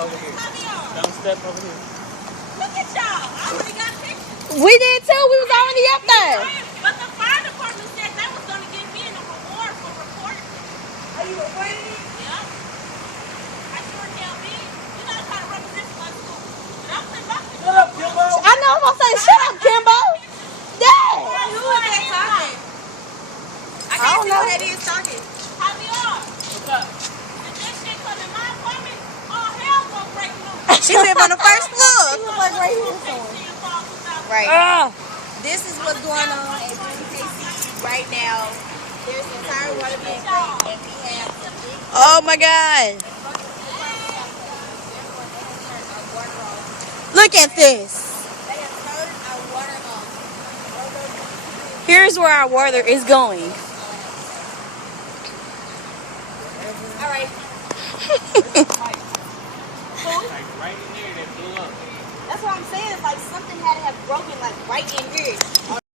over here. Don't step over here. Look at y'all. I already got pictures. We did too. We was already up there. But the fire department said they was going to give me a reward for reporting it. Are you reporting it? Yep. I sure can be. You know, I'm trying to represent my school. But I'm putting my picture. Shut up, Kimbo. I know I'm gonna say, shut up, Kimbo. Dad. Who is that talking? I can't see who that is talking. Javier, What's up? if this shit come in my apartment, all hell gonna break loose. She live on the first floor. She look like right here somewhere. Right. This is what's going on at Umkc right now. There's entire water being break, and we have a big Oh my God. Look at this. They have turned our water off. Here's where our water is going. All right. Like right in there that blew up. That's what I'm saying. It's like something had to have broken like right in here.